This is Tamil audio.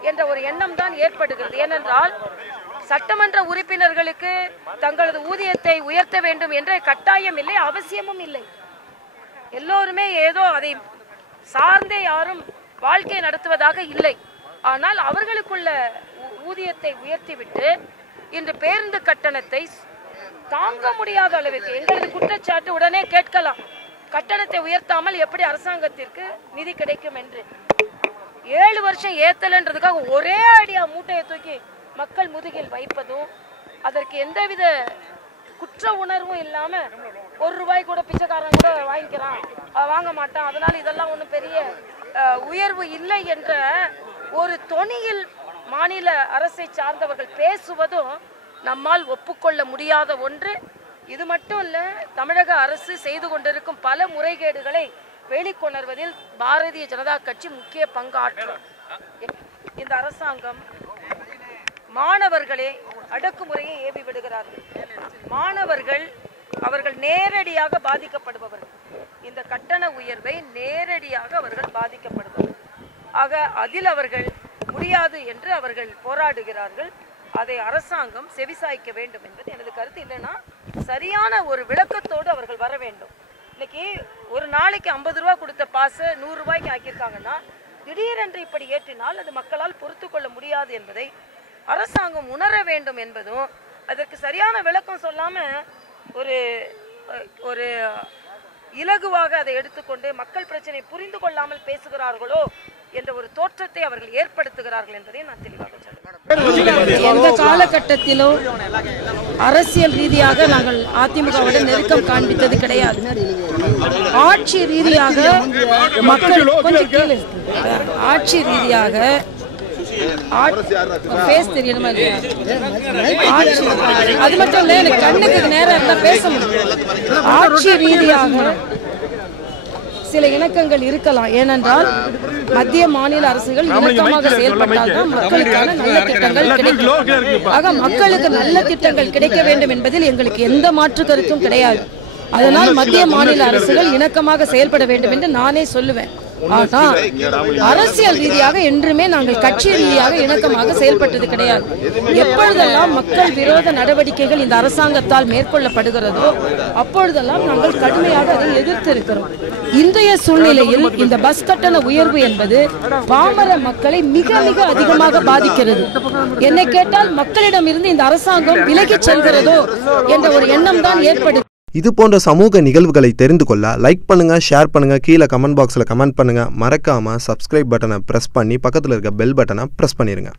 என்ற ஒரு எண்ணம் தான் ஏற்படுகிறது. ஏனென்றால் சட்டமன்ற உறுப்பினர்களுக்கு தங்களது ஊதியத்தை உயர்த்த வேண்டும் என்ற கட்டாயம் இல்லை அவசியமும் இல்லை. எல்லோருமே ஏதோ அதை சார்ந்தே யாரும் வாழ்க்கை நடத்துவதாக இல்லை. ஆனால் அவர்களுக்குள்ள ஊ- ஊதியத்தை உயர்த்திவிட்டு இன்று பேருந்து கட்டணத்தை தாங்க முடியாத அளவிற்கு எங்களது குற்றச்சாட்டு உடனே கேட்கலாம். கட்டணத்தை உயர்த்தாமல் எப்படி அரசாங்கத்திற்கு நிதி கிடைக்கும் என்று. ஏழு வருஷம் ஏத்தலன்றதுக்காக ஒரே அடியா மூட்டையை தூக்கி மக்கள் முதுகில் வைப்பதும் அதற்கு எந்தவித குற்ற உணர்வும் இல்லாம ஒரு ரூபாய் கூட பிச்சைக்காரன் கூட வாங்கிக்கிறான். வாங்க மாட்டான். அதனால இதெல்லாம் ஒன்றும் பெரிய உயர்வு இல்லை என்ற ஒரு தொனியில் மாநில அரசை சார்ந்தவர்கள் பேசுவதும் நம்மால் ஒப்புக்கொள்ள முடியாத ஒன்று. இது மட்டும் இல்லை தமிழக அரசு செய்து கொண்டிருக்கும் பல முறைகேடுகளை வெளிக்கொணர்வதில் பாரதிய ஜனதா கட்சி முக்கிய பங்காற்றும். இந்த அரசாங்கம் மாணவர்களே அடக்குமுறையை ஏவி விடுகிறார்கள். மாணவர்கள் அவர்கள் நேரடியாக பாதிக்கப்படுபவர்கள். இந்த கட்டண உயர்வை நேரடியாக அவர்கள் பாதிக்கப்படுபவர்கள். ஆக அதில் அவர்கள் முடியாது என்று அவர்கள் போராடுகிறார்கள். அதை அரசாங்கம் செவிசாய்க்க வேண்டும் என்பது எனது கருத்து. இல்லைன்னா சரியான ஒரு விளக்கத்தோடு அவர்கள் வர வேண்டும். இன்னைக்கு ஒரு நாளைக்கு ஐம்பது ரூபா கொடுத்த பாச நூறு ரூபாய்க்கு ஆக்கியிருக்காங்கன்னா திடீரென்று இப்படி ஏற்றினால் அது மக்களால் பொறுத்து கொள்ள முடியாது என்பதை அரசாங்கம் உணர வேண்டும் என்பதும் அதற்கு சரியான விளக்கம் சொல்லாம ஒரு ஒரு இலகுவாக அதை எடுத்துக்கொண்டு மக்கள் பிரச்சனை புரிந்து கொள்ளாமல் பேசுகிறார்களோ என்ற ஒரு தோற்றத்தை அவர்கள் ஏற்படுத்துகிறார்கள் என்பதையும் நான் தெளிவாக சொல்றேன். எந்த காலகட்டத்திலும் அரசியல் ரீதியாக நாங்கள் அதிமுகவுடன் நெருக்கம் காண்பித்தது கிடையாது. ஆட்சி ரீதியாக மக்கள் கொஞ்சம் கீழே ஆட்சி ரீதியாக ஃபேஸ் தெரியணுமா ஆட்சி அது மட்டும் இல்ல எனக்கு கண்ணுக்கு நேரம் இருந்தா பேச முடியும். ஆட்சி ரீதியாக சில இணக்கங்கள் இருக்கலாம். ஏனென்றால் மத்திய மாநில அரசுகள் இணக்கமாக செயல்பட்டால் தான் மக்களுக்கான நல்ல திட்டங்கள் கிடைக்கும். ஆக மக்களுக்கு நல்ல திட்டங்கள் கிடைக்க வேண்டும் என்பதில் எங்களுக்கு எந்த மாற்று கருத்தும் கிடையாது. அதனால் மத்திய மாநில அரசுகள் இணக்கமாக செயல்பட வேண்டும் என்று நானே சொல்லுவேன். அரசியல் ரீதியாக என்றுமே நாங்கள் கட்சி ரீதியாக இணக்கமாக செயல்பட்டது கிடையாது. எப்பொழுதெல்லாம் மக்கள் விரோத நடவடிக்கைகள் இந்த அரசாங்கத்தால் மேற்கொள்ளப்படுகிறதோ அப்பொழுதெல்லாம் நாங்கள் கடுமையாக அதை எதிர்த்திருக்கிறோம். இன்றைய சூழ்நிலையில் இந்த பஸ் கட்டண உயர்வு என்பது பாமர மக்களை மிக மிக அதிகமாக பாதிக்கிறது. என்னை கேட்டால் மக்களிடமிருந்து இந்த அரசாங்கம் விலகிச் செல்கிறதோ என்ற ஒரு எண்ணம் தான் ஏற்படுது இது போன்ற சமூக நிகழ்வுகளை தெரிந்து கொள்ள லைக் பண்ணுங்க ஷேர் பண்ணுங்க கீழே கமெண்ட் பாக்ஸில் கமெண்ட் பண்ணுங்க. மறக்காம சப்ஸ்கிரைப் பட்டனை ப்ரெஸ் பண்ணி பக்கத்தில் இருக்க பெல் பட்டனை ப்ரெஸ் பண்ணிருங்க.